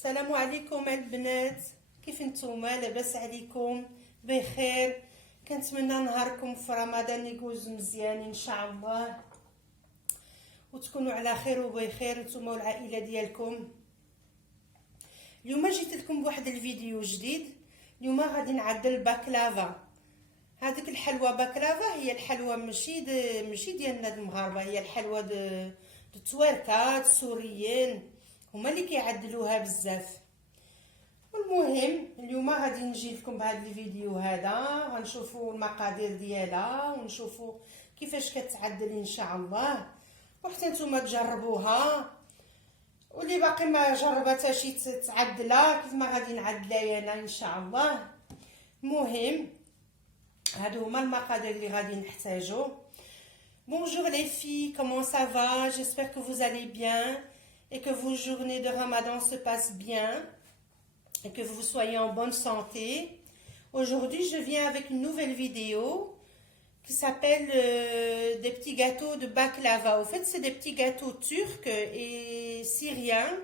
السلام عليكم البنات، كيف نتوما؟ لاباس عليكم؟ بخير؟ كنتمنى نهاركم في رمضان يجوز مزيان ان شاء الله، وتكونوا على خير وبخير نتوما والعائله ديالكم. اليوم جيت لكم بواحد الفيديو جديد. اليوم غادي نعدل الباكلافا. هذيك الحلوى باكلافا هي الحلوى ماشي ديالنا المغاربه، هي الحلوى د التواركات السوريين هما اللي كيعدلوها بزاف. والمهم اليوم غادي نجي لكم بهذا الفيديو هذا، غنشوفوا المقادير ديالها ونشوفوا كيفاش كتعدل ان شاء الله، وحتى نتوما تجربوها، واللي باقي ما جربتهاش تعدلها كيف ما غادي نعدلها انا ان شاء الله. المهم هادو هما المقادير اللي غادي نحتاجو. Bonjour les filles, comment ça va? J'espère que vous allez bien et que vos journées de Ramadan se passent bien et que vous soyez en bonne santé. Aujourd'hui, je viens avec une nouvelle vidéo qui s'appelle des petits gâteaux de baklava. Au fait, c'est des petits gâteaux turcs et syriens.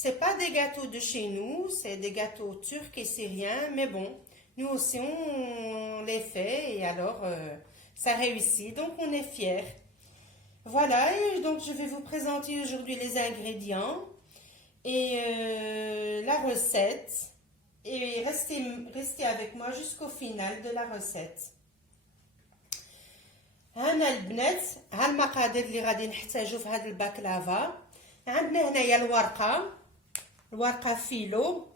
C'est pas des gâteaux de chez nous, c'est des gâteaux turcs et syriens, mais bon, nous aussi on les fait et alors ça réussit, donc on est fiers. Voilà, et donc je vais vous présenter aujourd'hui les ingrédients et la recette, et restez avec moi jusqu'au final de la recette. هنا البنات ها المقادير اللي غادي نحتاجو في هذا الباكلافا. عندنا هنايا الورقه فيلو،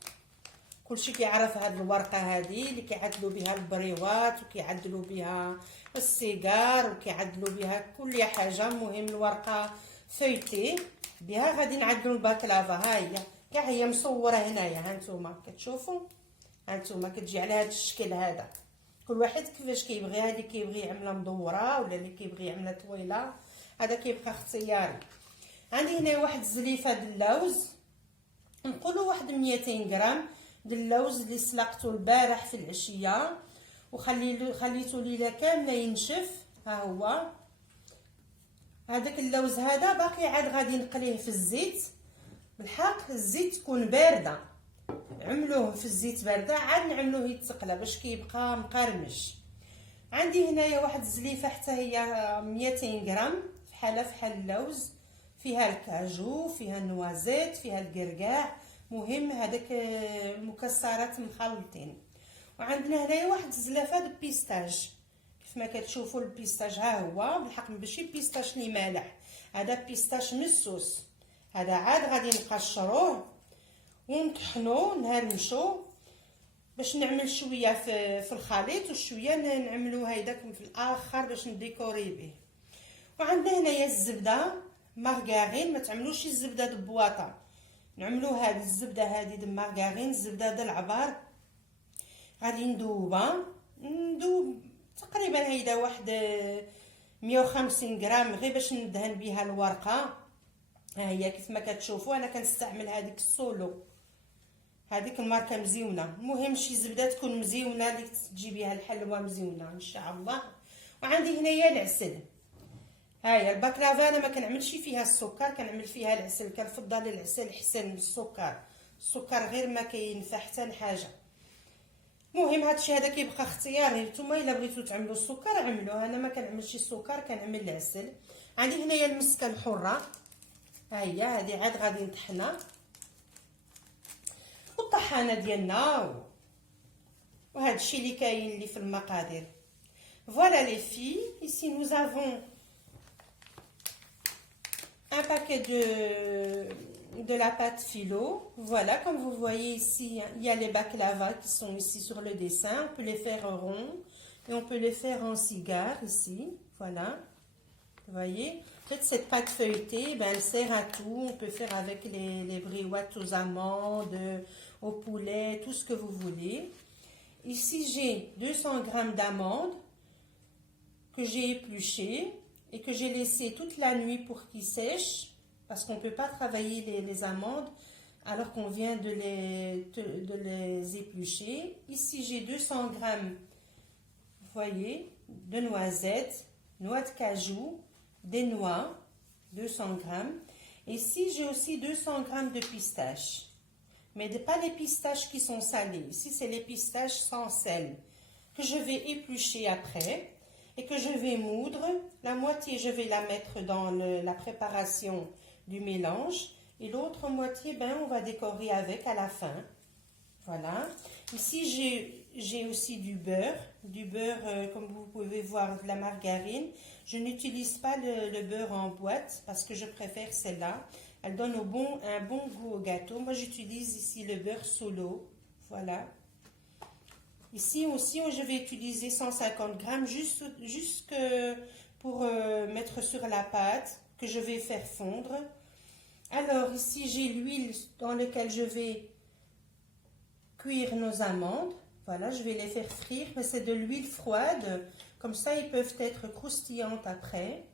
كلشي كيعرف هاد الورقه هذه اللي كيعدلوا بها البريوات وكيعدلوا بها السيجار وكيعدلوا بها كل حاجه. المهم الورقه فيتي بها غادي نعدلوا الباكلافا. ها هي كاع هي مصوره هنايا، ها نتوما كتشوفوا، ها نتوما كتجي على هذا الشكل هذا. كل واحد كيفاش كيبغي، هذه كيبغي يعملها مدوره ولا اللي كيبغي يعملها طويله، هذا كيبقى اختياري. عندي هنا واحد الزليفه د اللوز، نقولوا واحد 200 غرام د اللوز اللي سلقته البارح في العشيه وخليته ليله كامله ينشف. ها هو هذاك اللوز هذا باقي عاد غادي نقليه في الزيت. بالحق الزيت تكون بارده، عملوه في الزيت بارده عاد نعملوه يتقلى باش كيبقى مقرمش. عندي هنايا واحد الزليفه حتى هي 200 غرام فحال اللوز، فيها الكاجو، فيها النوازيت، فيها القرقاع، مهم هذاك المكسرات مخلطين. وعندنا هنايا واحد الزلافه د بيستاج، كيف ما كتشوفوا البيستاج ها هو، بالحق ماشي بيستاج لي مالح، هذا بيستاج مسوس. هذا عاد غادي نقشروه ونطحنوه نهرمشو باش نعمل شويه في الخليط، وشويه نعملو هيداك في الاخر باش نديكوري به. وعندنا هنايا الزبده مارغارين، ما تعملوش الزبده د بواطه، نعملو هذه الزبده هذه د مارغارين، الزبده د العبار. غادي ندوب تقريبا هيدا واحد 150 غرام غير باش ندهن بها الورقه. ها هي كيف ما كتشوفوا انا كنستعمل هذيك السولو، هذيك الماركه مزيونه. المهم شي زبده تكون مزيونه اللي تجي بها الحلوه مزيونه ان شاء الله. وعندي هنايا العسل. هاهي الباكلافا انا ما كنعملش فيها السكر، كنعمل فيها العسل، كنفضل العسل احسن من السكر غير ما كينفع حتى حاجه. المهم هادشي هذا كيبقى اختياري، نتوما الا بغيتو تعملوا السكر عملوه، انا ما كنعملش السكر كنعمل العسل. عندي هنايا المسكه الحره، ها هي هذه عاد غادي نطحنها، والطحانه ديالنا وهذا الشيء اللي كاين اللي في المقادير. Voilà les filles, ici nous avons un paquet de la pâte phyllo. Voilà, comme vous voyez ici, il y a les baklavas qui sont ici sur le dessin. On peut les faire ronds et on peut les faire en cigare ici. Voilà, vous voyez. En fait, cette pâte feuilletée, ben, elle sert à tout. On peut faire avec les briottes aux amandes, au poulet, tout ce que vous voulez. Ici, j'ai 200 grammes d'amandes que j'ai épluchées et que j'ai laissé toute la nuit pour qu'ils sèchent, parce qu'on ne peut pas travailler les amandes alors qu'on vient de les éplucher. Ici j'ai 200 grammes, vous voyez, de noisettes, noix de cajou, des noix, 200 grammes. Et ici j'ai aussi 200 grammes de pistaches. mais pas les pistaches qui sont salées. Ici, c'est les pistaches sans sel que je vais éplucher après et que je vais moudre. La moitié, je vais la mettre dans la préparation du mélange et l'autre moitié, ben, on va décorer avec à la fin. Voilà. Ici, j'ai aussi du beurre, comme vous pouvez voir, de la margarine. Je n'utilise pas le beurre en boîte parce que je préfère celle-là. Elle donne un bon goût au gâteau. Moi, j'utilise ici le beurre solo. Voilà. Ici aussi, je vais utiliser 150 grammes juste pour mettre sur la pâte que je vais faire fondre. Alors, ici, j'ai l'huile dans laquelle je vais cuire nos amandes. Voilà, je vais les faire frire, mais c'est de l'huile froide. Comme ça, ils peuvent être croustillantes après.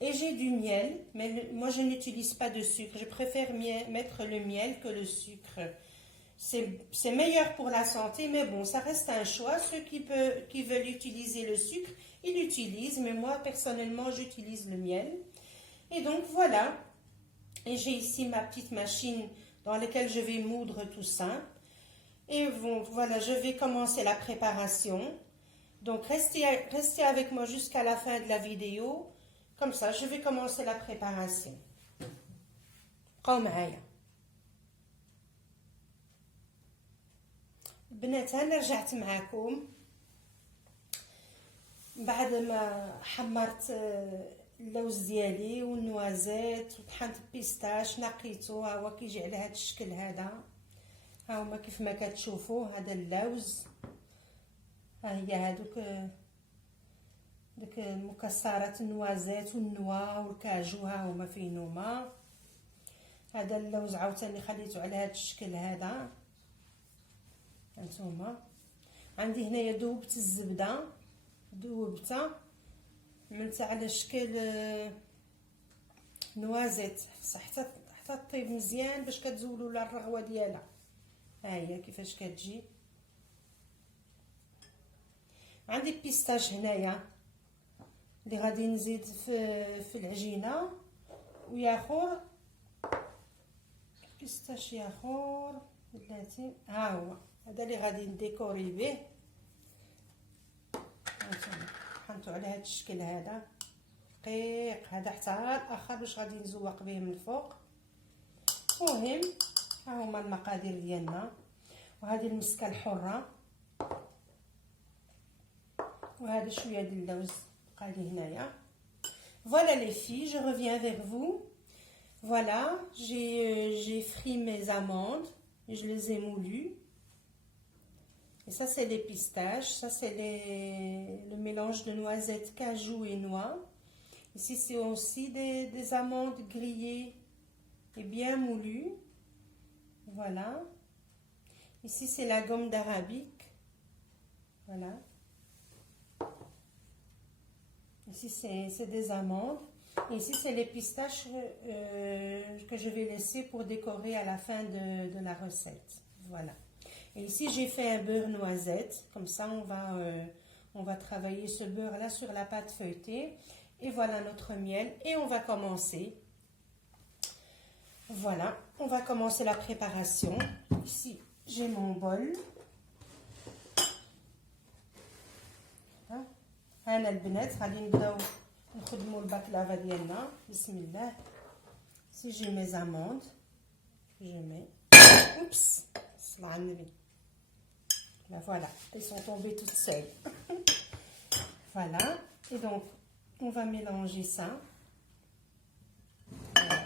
Et j'ai du miel, mais moi, je n'utilise pas de sucre. Je préfère mettre le miel que le sucre. C'est meilleur pour la santé, mais bon, ça reste un choix. Ceux qui veulent utiliser le sucre, ils l'utilisent, mais moi, personnellement, j'utilise le miel. Et donc, voilà. Et j'ai ici ma petite machine dans laquelle je vais moudre tout ça. Et bon, voilà, je vais commencer la préparation. Donc, restez avec moi jusqu'à la fin de la vidéo. Comme ça, je vais commencer la préparation. بقاو معايا. البنات انا رجعت معاكم بعد ما حمرت اللوز ديالي والنوازيت وطحنت البيستاش نقيته. ها هو كيجي على هذا الشكل هذا. ها هما كيف ما كتشوفوا هذا اللوز. ها هي هذوك ديك المكسرات النوازيت والنوا والكاجو ها هما فين هما. هذا اللوز عاوتاني خليته على هذا الشكل هذا. هانتوما عندي هنايا ذوبت الزبده ذوبتها عملتها على شكل نوازيت حتى طيب مزيان باش كتزولوا لها الرغوه ديالها. ها هي كيفاش كتجي. عندي البيستاش هنايا اللي غادي نزيد في العجينه وياخر بيستاش ياخر بلاتي. ها هو هذا اللي غادي نديكوري به. هانتوما حنتو على هذا الشكل هذا دقيق هذا حتى الاخر باش غادي نزوق به من الفوق. المهم ها هما المقادير ديالنا وهذه المسكه الحره وهذا شويه ديال اللوز بقى لي هنايا. Voilà les filles, je reviens vers vous. Voilà, j'ai frit mes amandes, je les ai moulues. Et ça c'est les pistaches, ça c'est le mélange de noisettes, cajou et noix. Ici c'est aussi des amandes grillées et bien moulues. Voilà. Ici c'est la gomme d'arabique. Voilà. Ici c'est des amandes. Et ici c'est les pistaches que je vais laisser pour décorer à la fin de la recette. Voilà. Et ici j'ai fait un beurre noisette. Comme ça on va travailler ce beurre là sur la pâte feuilletée. Et voilà notre miel. Et on va commencer. Voilà, on va commencer la préparation. Ici j'ai mon bol. هنا البنات غادي نبداو نخدموا الباكلافا ديالنا. بسم الله. سي جي مي زاموند جو مي اوبس صلى على النبي. Là voilà, elles sont tombées toutes seules. Voilà, et donc on va mélanger ça. Voilà.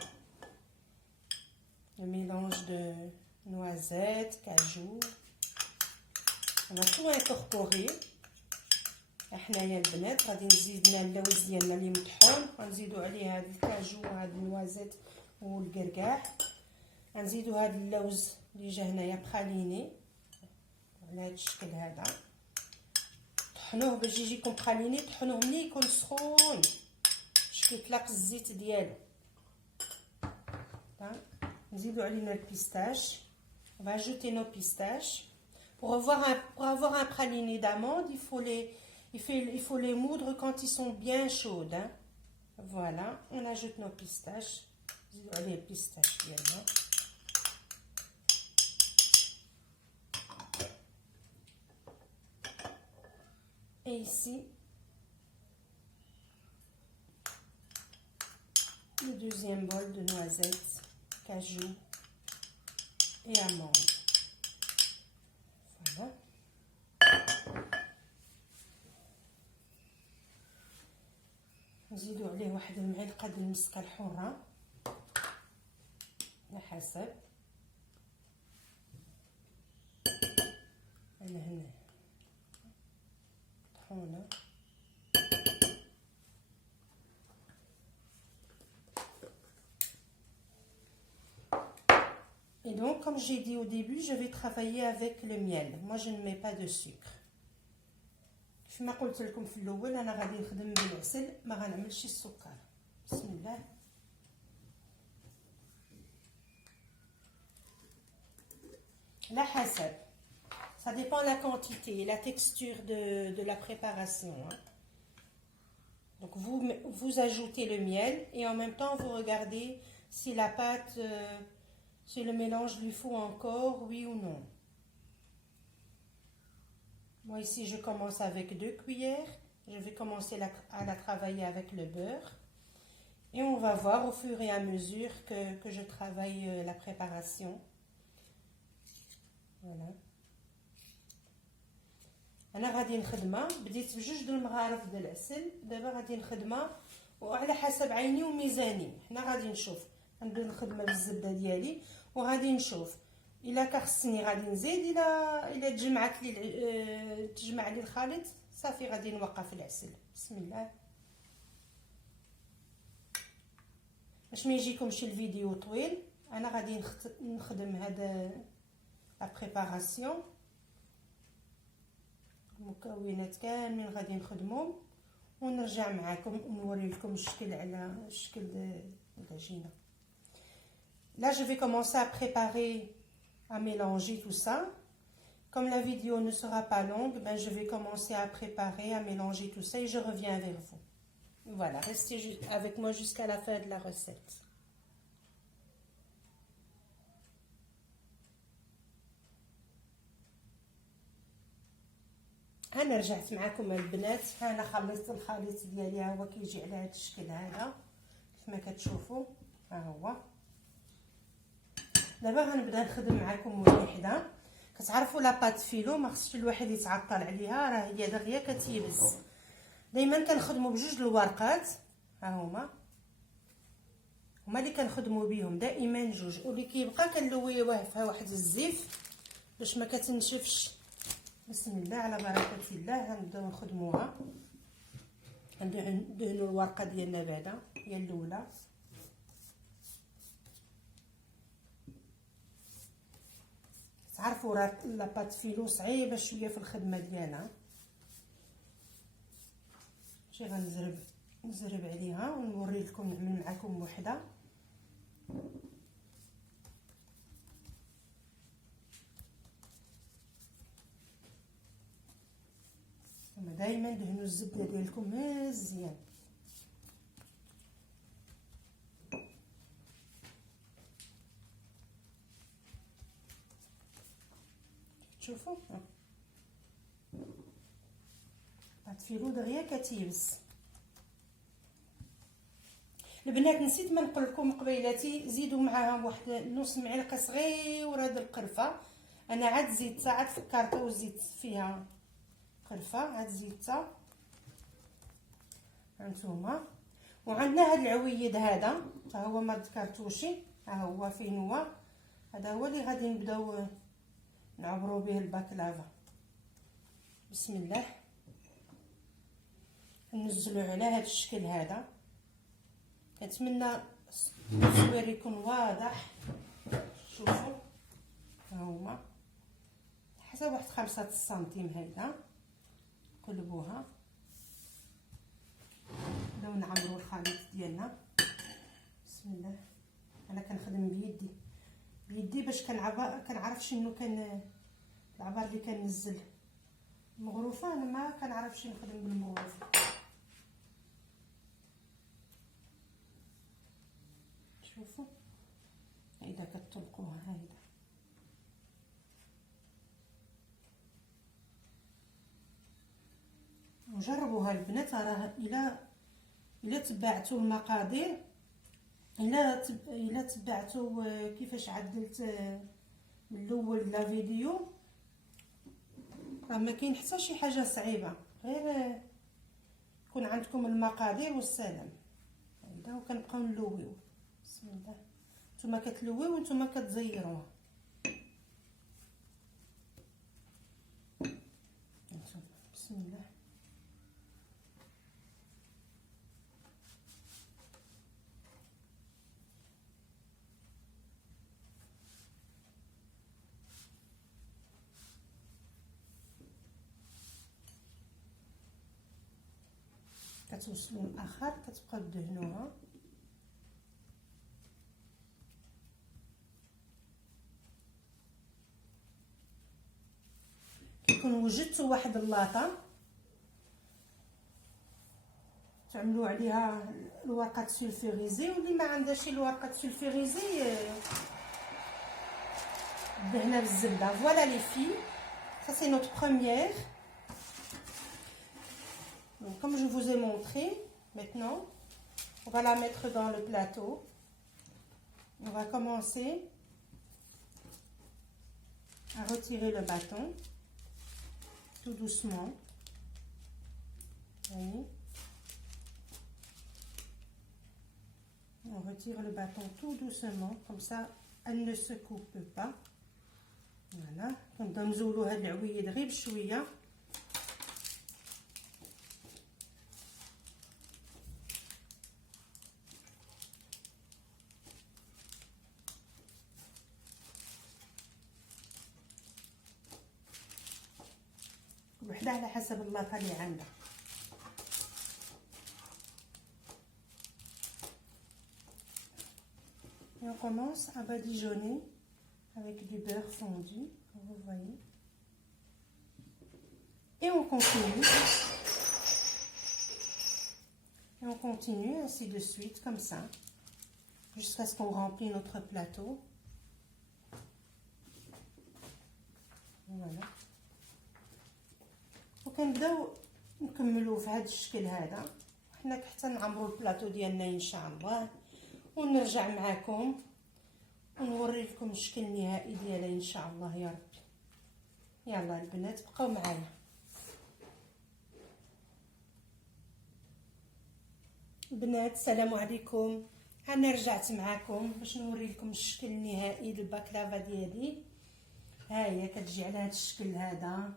Le mélange de noisettes, cajou. On va tout incorporer. حنايا البنات غادي نزيدنا اللوز ديالنا اللي مطحون غنزيدوا عليه هذا الكاجو وهاد النوازيت والكركاع. غنزيدوا هذا اللوز اللي جا هنايا براليني على هذا الشكل هذا. طحنوه باش يجيكم براليني. طحنوه ملي يكون سخون باش كيطلق الزيت ديالو. نزيدوا علينا البيستاش. On va ajouter nos pistaches. Pour avoir un praliné d'amande, il faut les moudre quand ils sont bien chaudes. Hein. Voilà, on ajoute nos pistaches. Les pistaches également. ici le deuxième bol de noisettes, cajou et amandes. Voilà. نزيدو عليه واحد المعلقه د المسكه الحره على حسب. انا هنا طحونه. Et donc, comme j'ai dit au début, je vais travailler avec le miel. Moi, je ne mets pas de sucre. كما قلت لكم في الاول انا غادي نخدم بالعسل، ما غنعملش السكر. بسم الله. على حسب. Ça dépend la quantité et la texture de la préparation. Hein. Donc vous ajoutez le miel et en même temps vous regardez si la pâte, si le mélange lui faut encore, oui ou non. Moi ici je commence avec 2 cuillères. Je vais commencer à la travailler avec le beurre. Et on va voir au fur et à mesure que je travaille la préparation. Voilà. انا غادي نخدمها، بديت بجوج د المغارف د العسل، دابا غادي نخدمها وعلى حسب عيني وميزاني. حنا غادي نشوف، غنبدا نخدمها بالزبده ديالي وغادي نشوف الا كخصني غادي نزيد، الا تجمع لي الخليط صافي غادي نوقف العسل. بسم الله. باش ما يجيكمش الفيديو طويل انا غادي نخدم هذا لا بريباراسيون. المكونات كاملين غادي نخدمهم ونرجع معكم ونوري لكم الشكل على الشكل د العجينه. Là je vais commencer à préparer, à mélanger tout ça. Comme la vidéo ne sera pas longue, ben je vais commencer à préparer, à mélanger tout ça et je reviens vers vous. Voilà, restez avec moi jusqu'à la fin de la recette. انا رجعت معكم البنات. انا خلصت الخليط ديالي، ها هو كيجي على هذا الشكل هذا كما كتشوفوا. ها هو دابا غنبدا نخدم معكم وحده. كتعرفوا لاباط فيلو ما خصش الواحد يتعطل عليها، راه هي دغيا كتيبس. دائما كنخدموا بجوج الورقات، ها هما اللي كنخدموا بهم دائما جوج، واللي كيبقى كنلويوه فيها واحد الزيف باش ما كتنشفش. بسم الله على بركه الله. غنبداو نخدموها، ندهنوا الورقه ديالنا بعدا هي الاولى. تعرفوا راه لاباط فيلو صعيبه شويه في الخدمه ديالها. شي نزرب عليها ونوري لكم، نعمل معكم وحده. دائما دهنوا الزبده ديالكم مزيان. شوفوا غتفيلو دغيا كتيبس. البنات نسيت ما نقول لكم قبيلاتي، زيدوا معاها واحد نص معلقه صغيره د القرفه. انا عاد زيدتها، عاد فكرتها وزيدت فيها قرفه، عاد زيدتها هانتوما. وعندنا هذا العويد هذا حتى هو ما ذكرتوش، ها هو فين هو. هذا هو اللي غادي نبداو نعبروا به الباكلافا. بسم الله. ننزلوا على هذا الشكل هذا. كنتمنى التصوير يكون واضح. شوفوا ها هما حسب واحد 5 سنتيم هيدا. قلبوها، نبداو نعمروا الخليط ديالنا. بسم الله. انا كنخدم بيدي باش كنعرف شنو كان العبار اللي كننزل. المغروفه انا ما كنعرفش نخدم بالمغروفه. شوفوا هيدا كتطلقوها، هيدا وجربوها البنات، راه الا تبعتوا المقادير، الا تبعتوا كيفاش عدلت من الاول لا فيديو، راه ما كاين حتى شي حاجه صعيبه، غير يكون عندكم المقادير والسلام. هكذا وكنبقاو نلويو. بسم الله، نتوما كتلويو وانتوما كتزيروها. بسم الله. كتوصلوا الاخر كتبقاو دهنوها. كيكون وجدتوا واحد اللاطه تعملوا عليها الورقه سولفوريزي، واللي ما عندهاش الورقه سولفوريزي دهنها بالزبده. فوالا لي في، ça c'est notre première. Donc, comme je vous ai montré, maintenant on va la mettre dans le plateau. On va commencer à retirer le bâton tout doucement. Voyez, on retire le bâton tout doucement, comme ça elle ne se coupe pas. Voilà, كنبداو نزولو هاد العويد غير بشويه. وحده على حسب اللاطه اللي عندها. Et on commence à badigeonner avec du beurre fondu, comme vous voyez. Et on continue. Et on continue ainsi de suite, comme ça, jusqu'à ce qu'on remplisse notre plateau. Voilà. وكنبداو نكملوا في هذا الشكل هذا، حنا حتى نعمروا البلاطو ديالنا ان شاء الله، ونرجع معكم ونوري لكم الشكل النهائي ديالها ان شاء الله يا ربي. يلا البنات بقاو معايا. البنات السلام عليكم، انا رجعت معكم باش نوري لكم الشكل النهائي للباكلافا ديالي. ها هي كتجي على هذا الشكل هذا.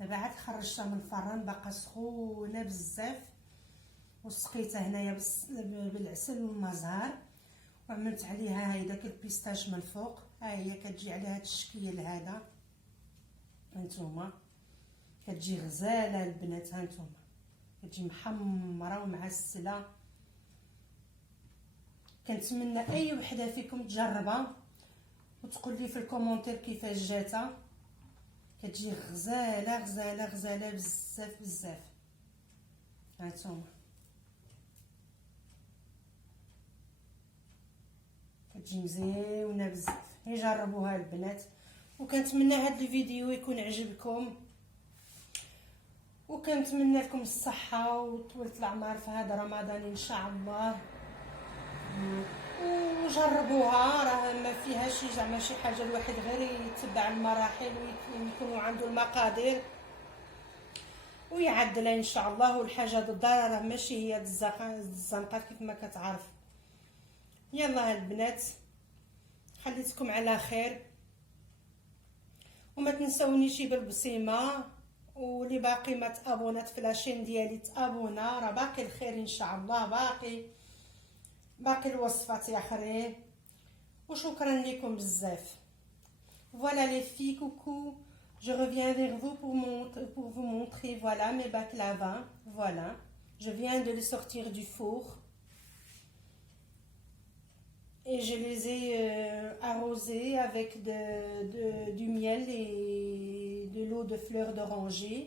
دابا عاد خرجتها من الفران باقا سخونه بزاف، وسقيتها هنايا بالعسل والمزهر، وعملت عليها هاي داك البيستاش من الفوق. ها هي كتجي على هذا الشكل هذا. هانتوما كتجي غزاله البنات، هانتوما كتجي محمره ومعسله. كنتمنى اي وحده فيكم تجربها وتقول لي في الكومونتير كيفاش جاتها. كتجي غزاله غزاله غزاله بزاف بزاف. هانتوما كتجي مزيونه بزاف، جربوها البنات. وكنتمنى هذا الفيديو يكون عجبكم، وكنتمنى لكم الصحه وطولة العمر في هذا رمضان ان شاء الله. وجربوها، راه ما فيها شي زعما شي حاجه، الواحد غير يتبع المراحل ويكونوا عنده المقادير ويعدلها ان شاء الله. والحاجه الضاره راه ماشي هي الزنقه كيف ما كتعرف. يلا البنات خليتكم على خير، وما تنسونيش بالبصيمه، واللي باقي ما تابونات في لاشين ديالي تابونا، راه باقي الخير ان شاء الله، باقي الوصفات اخرين. وشكرا لكم بزاف. Voilà les filles, coucou, je reviens vers vous pour vous montrer, voilà mes baklava. Voilà, je viens de les sortir du four et je les ai arrosés avec du miel et de l'eau de fleurs d'oranger.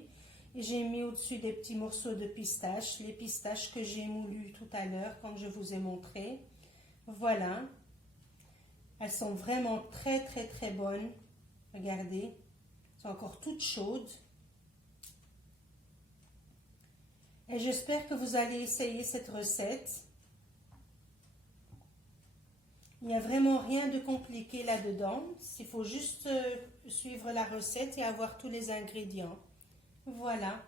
Et j'ai mis au-dessus des petits morceaux de pistache, les pistaches que j'ai moulues tout à l'heure, comme je vous ai montré. Voilà. Elles sont vraiment très très très bonnes. Regardez, elles sont encore toutes chaudes. Et j'espère que vous allez essayer cette recette. Il n'y a vraiment rien de compliqué là-dedans. Il faut juste suivre la recette et avoir tous les ingrédients. Voilà.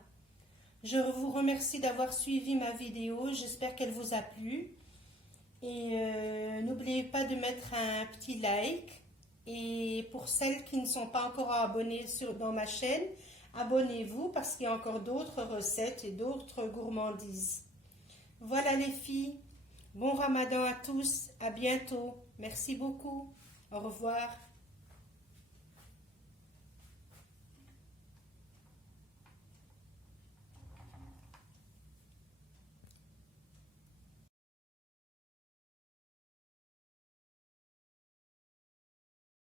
Je vous remercie d'avoir suivi ma vidéo. J'espère qu'elle vous a plu. Et n'oubliez pas de mettre un petit like. Et pour celles qui ne sont pas encore abonnées dans ma chaîne, abonnez-vous parce qu'il y a encore d'autres recettes et d'autres gourmandises. Voilà les filles. Bon Ramadan à tous. À bientôt. Merci beaucoup. Au revoir.